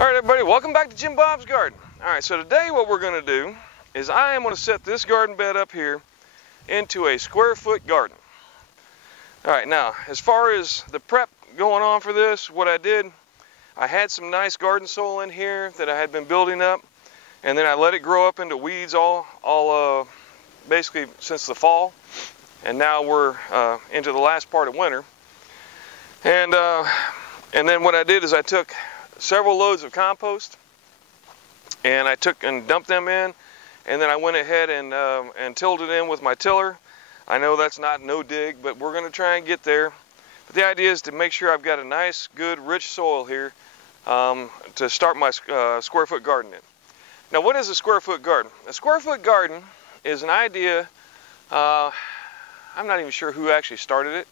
Alright everybody, welcome back to Jim Bob's Garden. Alright, so today what we're going to do is I am going to set this garden bed up here into a square foot garden. Alright, now as far as the prep going on for this, what I did, I had some nice garden soil in here that I had been building up, and then I let it grow up into weeds all basically since the fall, and now we're into the last part of winter. And then what I did is I took several loads of compost, and I took and dumped them in, and then I went ahead and tilled it in with my tiller. I know that's not no dig, but we're going to try and get there. But the idea is to make sure I've got a nice, good, rich soil here to start my square foot garden in. Now, what is a square foot garden? A square foot garden is an idea, I'm not even sure who actually started it,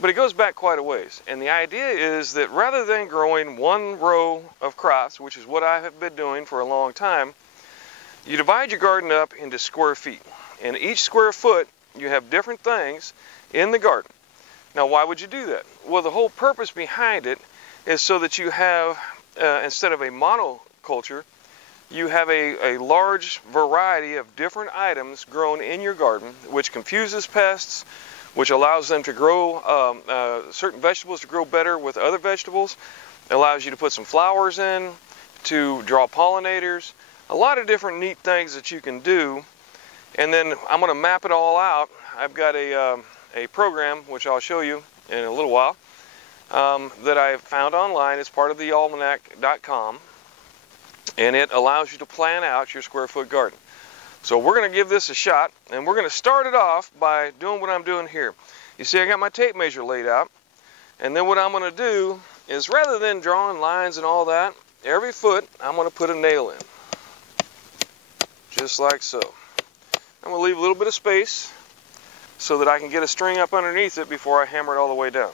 but it goes back quite a ways. And the idea is that rather than growing one row of crops, which is what I have been doing for a long time, you divide your garden up into square feet. In each square foot, you have different things in the garden. Now, why would you do that? Well, the whole purpose behind it is so that you have, instead of a monoculture, you have a large variety of different items grown in your garden, which confuses pests, which allows them to grow certain vegetables to grow better with other vegetables. It allows you to put some flowers in, to draw pollinators, a lot of different neat things that you can do. And then I'm going to map it all out. I've got a program, which I'll show you in a little while, that I found online. It's part of the almanac.com, and it allows you to plan out your square foot garden. So we're going to give this a shot, and we're going to start it off by doing what I'm doing here. You see, I got my tape measure laid out, and then what I'm going to do is, rather than drawing lines and all that, every foot I'm going to put a nail in, just like so. I'm going to leave a little bit of space so that I can get a string up underneath it before I hammer it all the way down.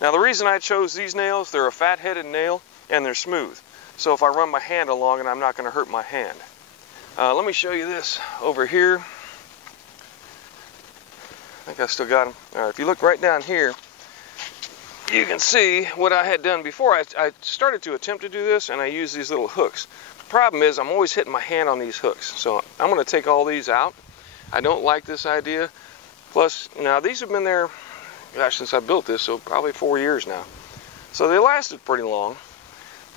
Now, the reason I chose these nails, they're a fat-headed nail, and they're smooth. So if I run my hand along it, I'm not going to hurt my hand. Let me show you this over here. I think I still got them. All right, if you look right down here, you can see what I had done before. I started to attempt to do this, and I used these little hooks. The problem is I'm always hitting my hand on these hooks. So I'm going to take all these out. I don't like this idea. Plus, now these have been there, gosh, since I built this, so probably 4 years now. So they lasted pretty long,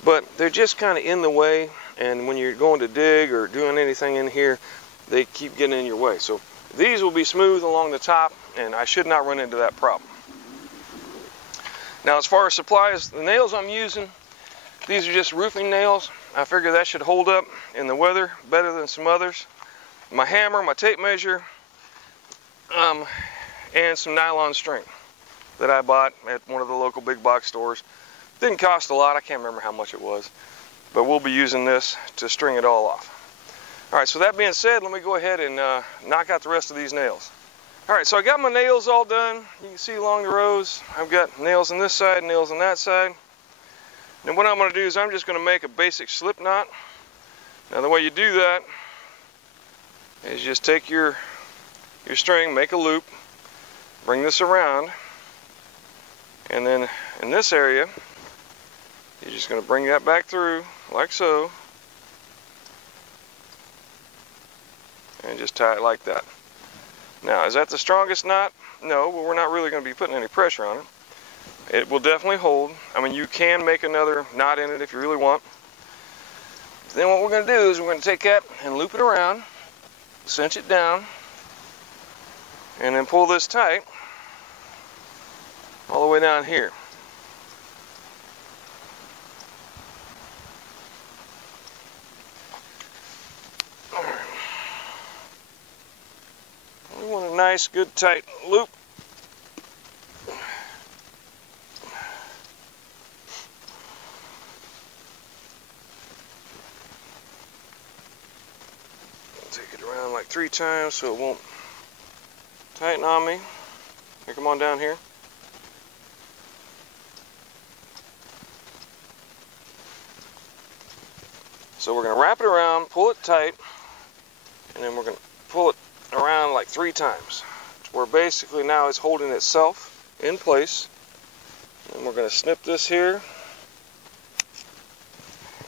but they're just kind of in the way. And when you're going to dig or doing anything in here, they keep getting in your way. So these will be smooth along the top, and I should not run into that problem. Now, as far as supplies, the nails I'm using, these are just roofing nails. I figure that should hold up in the weather better than some others. My hammer, my tape measure, and some nylon string that I bought at one of the local big box stores. Didn't cost a lot. I can't remember how much it was. But we'll be using this to string it all off. All right, so that being said, let me go ahead and knock out the rest of these nails. All right, so I got my nails all done. You can see along the rows, I've got nails on this side, nails on that side. And what I'm going to do is I'm just going to make a basic slip knot. Now, the way you do that is just take your string, make a loop, bring this around, and then in this area, you're just going to bring that back through, like so, and just tie it like that. Now, is that the strongest knot? No, but we're not really going to be putting any pressure on it. It will definitely hold. I mean, you can make another knot in it if you really want. Then what we're going to do is we're going to take that and loop it around, cinch it down, and then pull this tight all the way down here. We want a nice, good, tight loop. Take it around like 3 times so it won't tighten on me. Here, come on down here. So we're going to wrap it around, pull it tight, and then we're going to pull it around like 3 times, where basically now it's holding itself in place. And we're going to snip this here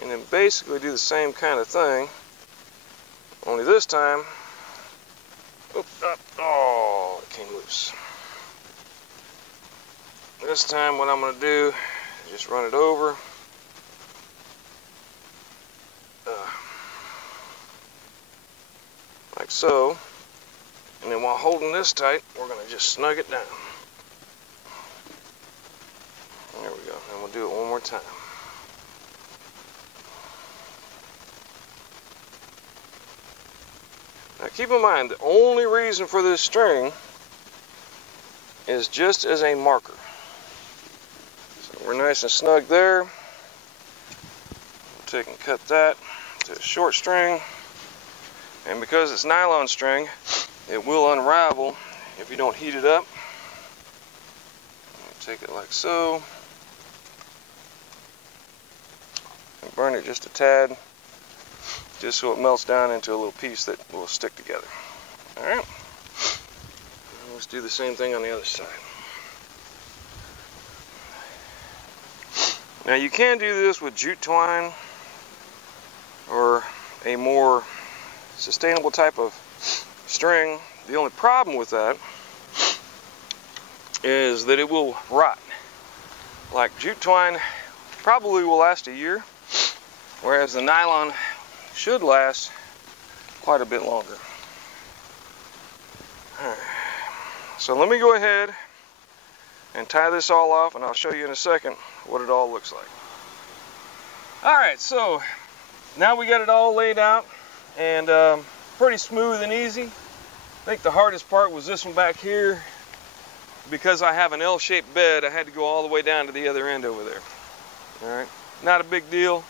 and then basically do the same kind of thing, only this time, oh, it came loose. This time what I'm going to do is just run it over. Like so. And then while holding this tight, we're going to just snug it down. There we go. And we'll do it one more time. Now keep in mind, the only reason for this string is just as a marker. So we're nice and snug there. We'll take and cut that to a short string. And because it's nylon string, it will unravel if you don't heat it up. Take it like so. And burn it just a tad, just so it melts down into a little piece that will stick together. Alright. Let's do the same thing on the other side. Now you can do this with jute twine or a more sustainable type of string. The only problem with that is that it will rot. Like jute twine probably will last a year, whereas the nylon should last quite a bit longer. All right. So let me go ahead and tie this all off, and I'll show you in a second what it all looks like. All right, so now we got it all laid out, and pretty smooth and easy. I think the hardest part was this one back here. Because I have an L-shaped bed, I had to go all the way down to the other end over there. All right, not a big deal.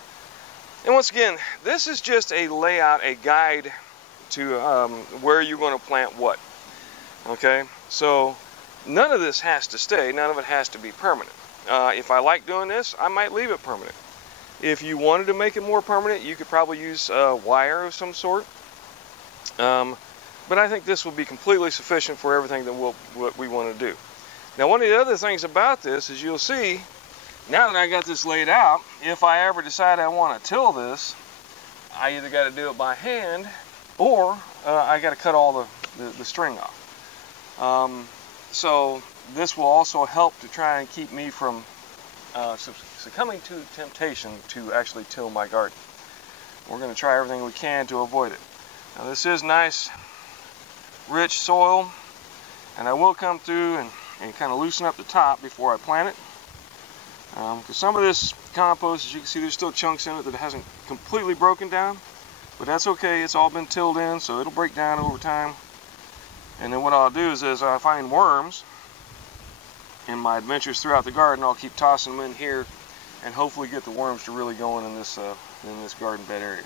And once again, this is just a layout, a guide to where you're going to plant what. Okay, so none of this has to stay. None of it has to be permanent. If I like doing this, I might leave it permanent. If you wanted to make it more permanent, you could probably use wire of some sort. But I think this will be completely sufficient for everything that what we want to do. Now, one of the other things about this is you'll see, now that I got this laid out, if I ever decide I want to till this, I either got to do it by hand or I got to cut all the string off. So this will also help to try and keep me from succumbing to temptation to actually till my garden. We're going to try everything we can to avoid it. Now, this is nice, rich soil, and I will come through and kind of loosen up the top before I plant it. Because some of this compost, as you can see, there's still chunks in it that hasn't completely broken down, but that's okay. It's all been tilled in, so it'll break down over time. And then what I'll do is as I find worms in my adventures throughout the garden, I'll keep tossing them in here and hopefully get the worms to really going in this garden bed area.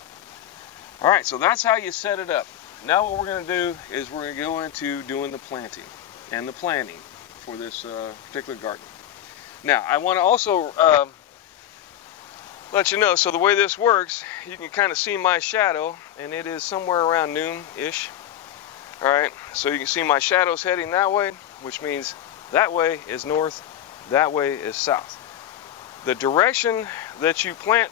All right, so that's how you set it up. Now what we're going to do is we're going to go into doing the planting and the planting for this particular garden. Now, I want to also let you know, so the way this works, you can kind of see my shadow, and it is somewhere around noon-ish. All right, so you can see my shadow's heading that way, which means that way is north, that way is south. The direction that you plant,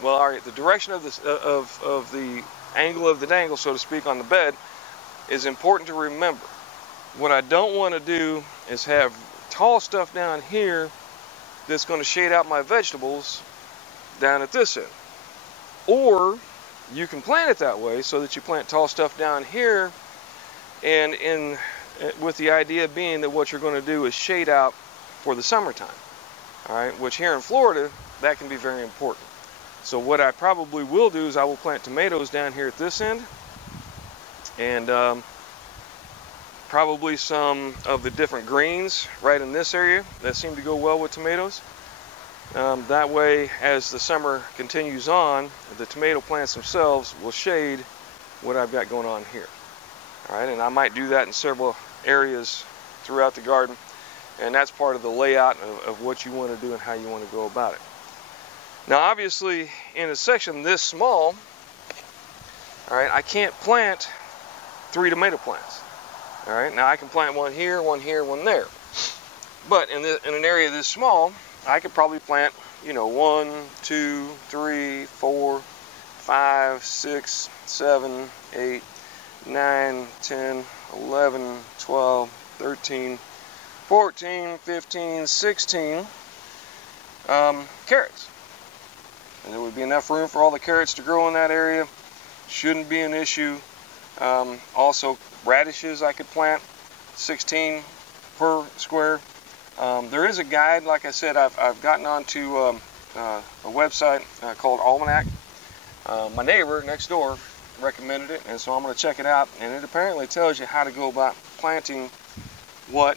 well, all right, the direction of the angle of the dangle, so to speak, on the bed is important to remember. What I don't want to do is have tall stuff down here that's going to shade out my vegetables down at this end. Or you can plant it that way so that you plant tall stuff down here, and with the idea being that what you're going to do is shade out for the summertime. All right, which here in Florida, that can be very important. So what I probably will do is I will plant tomatoes down here at this end, and probably some of the different greens right in this area that seem to go well with tomatoes. That way, as the summer continues on, the tomato plants themselves will shade what I've got going on here. All right, and I might do that in several areas throughout the garden, and that's part of the layout of what you want to do and how you want to go about it. Now, obviously, in a section this small, all right, I can't plant 3 tomato plants. All right, now I can plant one here, one there. But in an area this small, I could probably plant you know, 1, 2, 3, 4, 5, 6, 7, 8, 9, 10, 11, 12, 13, 14, 15, 16 carrots. And there would be enough room for all the carrots to grow in that area. Shouldn't be an issue. Also, radishes I could plant, 16 per square. There is a guide, like I said, I've gotten onto a website called Almanac. My neighbor next door recommended it, and so I'm going to check it out. And it apparently tells you how to go about planting what,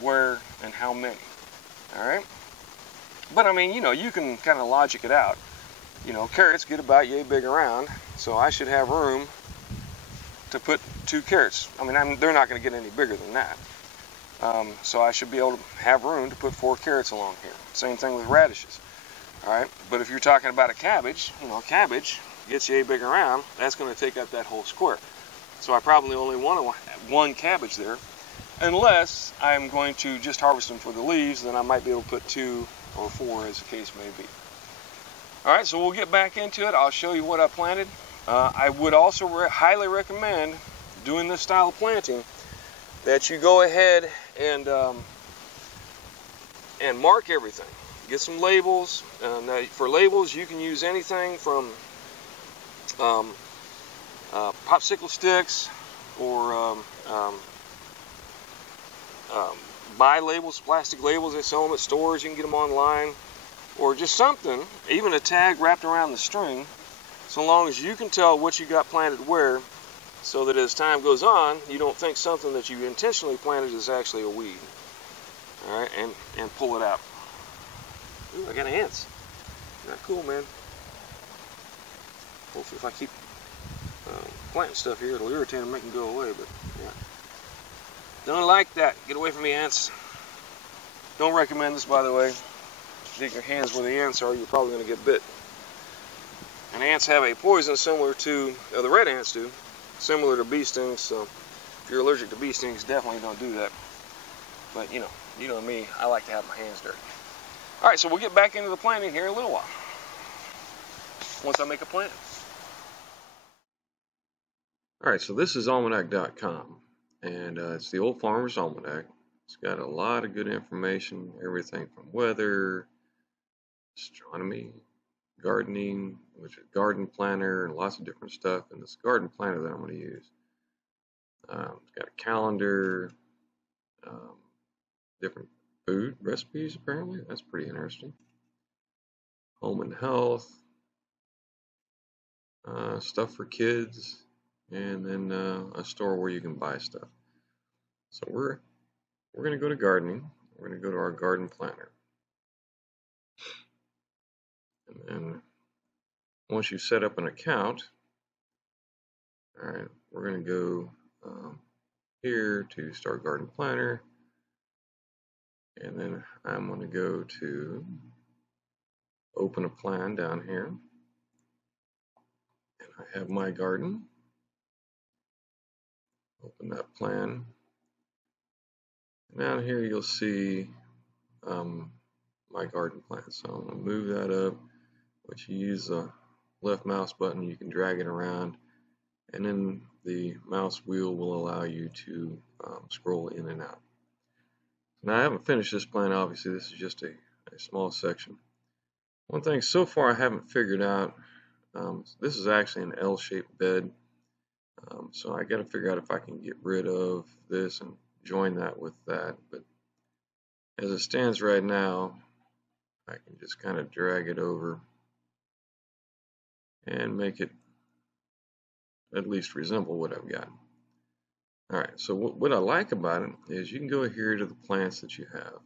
where, and how many. All right? But I mean, you know, you can kind of logic it out. You know, carrots get about yay big around, so I should have room to put 2 carrots. I mean, they're not going to get any bigger than that. So I should be able to have room to put 4 carrots along here. Same thing with radishes. All right, but if you're talking about a cabbage, you know, cabbage gets yay big around, that's going to take up that whole square. So I probably only want 1 cabbage there, unless I'm going to just harvest them for the leaves. Then I might be able to put 2 or 4, as the case may be. All right, so we'll get back into it. I'll show you what I planted. I would also highly recommend doing this style of planting, that you go ahead and mark everything. Get some labels. Now for labels, you can use anything from popsicle sticks, or buy labels, plastic labels. They sell them at stores. You can get them online, or just something, even a tag wrapped around the string, so long as you can tell what you got planted where, so that as time goes on, you don't think something that you intentionally planted is actually a weed. All right, and pull it out. Ooh, I got ants. Not cool, man. Hopefully if I keep planting stuff here, it'll irritate them, make them go away, but yeah. Don't like that. Get away from me, ants. Don't recommend this, by the way. Dig your hands where the ants are, you're probably going to get bit. And ants have a poison similar to, the red ants do, similar to bee stings, so if you're allergic to bee stings, definitely don't do that. But you know me, I like to have my hands dirty. All right, so we'll get back into the planting here in a little while, once I make a plan. All right, so this is almanac.com, and it's the Old Farmer's Almanac. It's got a lot of good information, everything from weather, astronomy, gardening, which is garden planner, and lots of different stuff. And this garden planner that I'm going to use, it's got a calendar, different food recipes apparently. That's pretty interesting. Home and health, stuff for kids, and then a store where you can buy stuff. So we're going to go to gardening. We're going to go to our garden planner. And then once you set up an account, all right, we're going to go here to Start Garden Planner. And then I'm going to go to Open a Plan down here. And I have my garden. Open that plan. And down here you'll see my garden plan. So I'm going to move that up. But you use the left mouse button, you can drag it around, and then the mouse wheel will allow you to scroll in and out. Now I haven't finished this plan, obviously. This is just a small section. One thing so far I haven't figured out, this is actually an L-shaped bed, so I got to figure out if I can get rid of this and join that with that. But as it stands right now, I can just kind of drag it over and make it at least resemble what I've got. Alright, so what I like about it is you can go here to the plants that you have,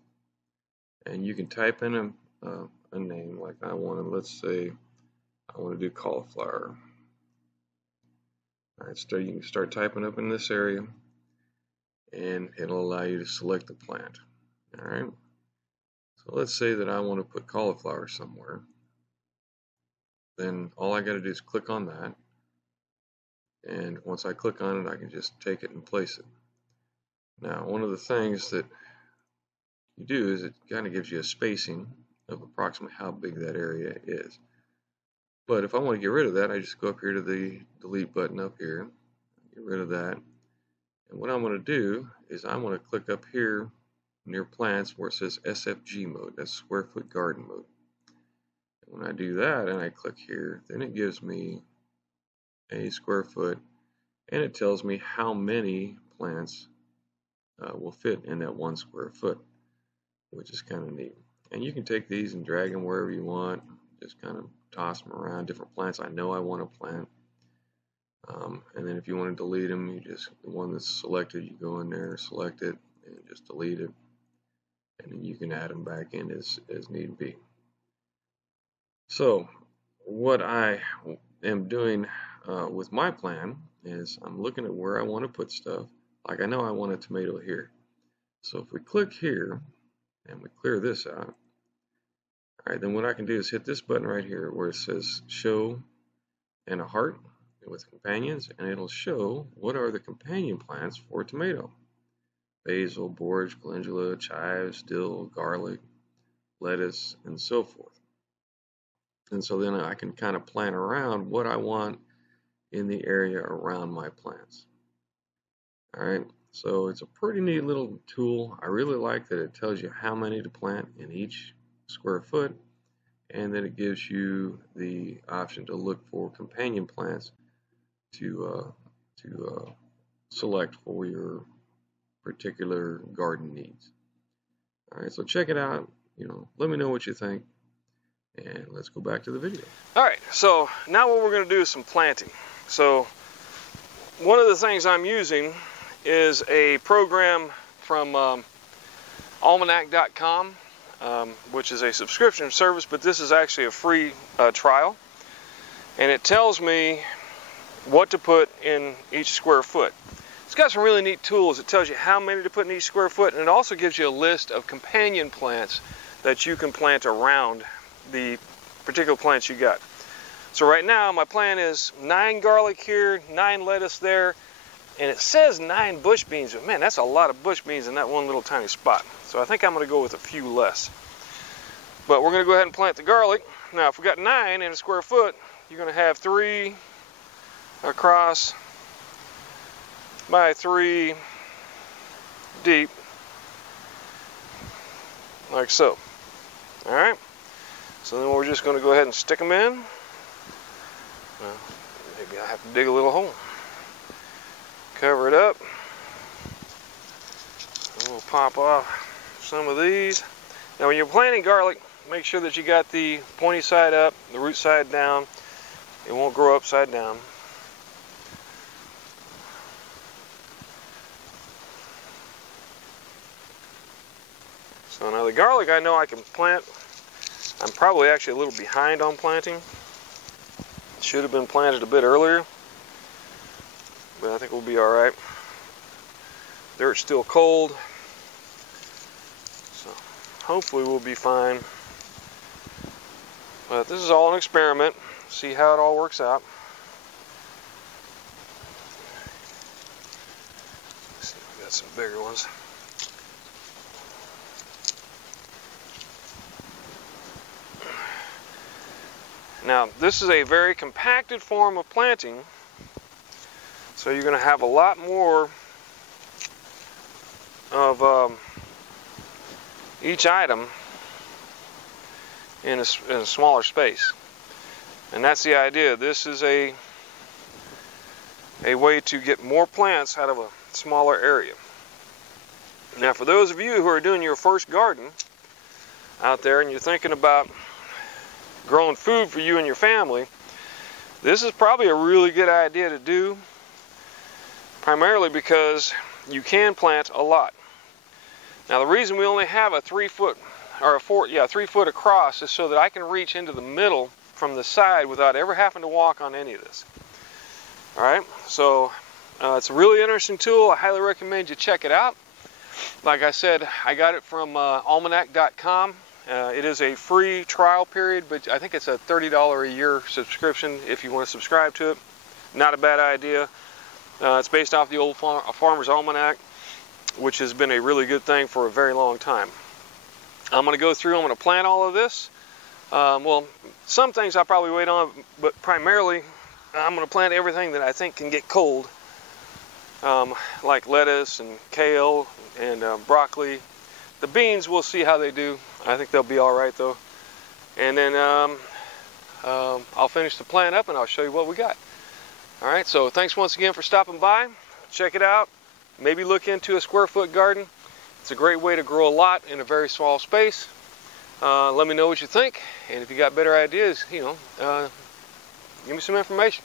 and you can type in a name. Like I want to, let's say I want to do cauliflower. Alright, so you can start typing up in this area, and it'll allow you to select the plant. Alright, so let's say that I want to put cauliflower somewhere. Then all I got to do is click on that, and once I click on it, I can just take it and place it. Now, one of the things that you do is it kind of gives you a spacing, of approximately how big that area is. But if I want to get rid of that, I just go up here to the delete button up here, get rid of that. And what I'm going to do is I'm going to click up here near plants where it says SFG mode, that's square foot garden mode. And when I do that and I click here, then it gives me a square foot and it tells me how many plants will fit in that 1 square foot, which is kind of neat. And you can take these and drag them wherever you want, just kind of toss them around, different plants I know I want to plant. And then if you want to delete them, you just, the one that's selected, you go in there, select it, and just delete it. And then you can add them back in as need be. So what I am doing with my plan is I'm looking at where I want to put stuff. Like I know I want a tomato here. So if we click here and we clear this out, all right, then what I can do is hit this button right here where it says show and a heart with companions, and it'll show what are the companion plants for a tomato. Basil, borage, calendula, chives, dill, garlic, lettuce, and so forth. And so then I can kind of plan around what I want in the area around my plants. All right, so it's a pretty neat little tool. I really like that it tells you how many to plant in each square foot, and then it gives you the option to look for companion plants to select for your particular garden needs. All right, so check it out. Let me know what you think, and let's go back to the video. All right, so now what we're going to do is some planting. So one of the things I'm using is a program from almanac.com, which is a subscription service, but this is actually a free trial, and it tells me what to put in each square foot. It's got some really neat tools. It tells you how many to put in each square foot, and it also gives you a list of companion plants that you can plant around the particular plants you got. So right now my plan is 9 garlic here, 9 lettuce there, and it says 9 bush beans, but man, that's a lot of bush beans in that one little tiny spot. So I think I'm going to go with a few less. But we're going to go ahead and plant the garlic. Now if we got 9 in a square foot, you're going to have 3 across by 3 deep, like so. All right, so then we're just going to go ahead and stick them in. Well, maybe I have to dig a little hole. Cover it up. And we'll pop off some of these. Now when you're planting garlic, make sure that you got the pointy side up, the root side down. It won't grow upside down. So now the garlic I know I can plant. I'm probably actually a little behind on planting. Should have been planted a bit earlier, but I think we'll be all right. Dirt's still cold, so hopefully we'll be fine. But this is all an experiment. See how it all works out. Let's see if we got some bigger ones. Now, this is a very compacted form of planting, so you're going to have a lot more of each item in a smaller space. And that's the idea. This is a way to get more plants out of a smaller area. Now, for those of you who are doing your first garden out there and you're thinking about growing food for you and your family, this is probably a really good idea to do, primarily because you can plant a lot. Now the reason we only have a 3 foot or 3 foot across is so that I can reach into the middle from the side without ever having to walk on any of this. All right, so it's a really interesting tool. I highly recommend you check it out. Like I said, I got it from almanac.com. It is a free trial period, but I think it's a $30 a year subscription if you want to subscribe to it. Not a bad idea. It's based off the old Farmer's Almanac, which has been a really good thing for a very long time. I'm going to go through, I'm going to plant all of this. Well, some things I'll probably wait on, but primarily I'm going to plant everything that I think can get cold, like lettuce and kale and broccoli. The beans, we'll see how they do. I think they'll be all right though. And then I'll finish the plant up and I'll show you what we got. All right, so thanks once again for stopping by. Check it out. Maybe look into a square foot garden. It's a great way to grow a lot in a very small space. Let me know what you think, and if you got better ideas, you know, give me some information.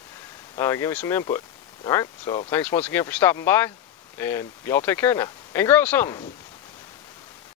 Give me some input. All right, so thanks once again for stopping by, and y'all take care now. And grow something.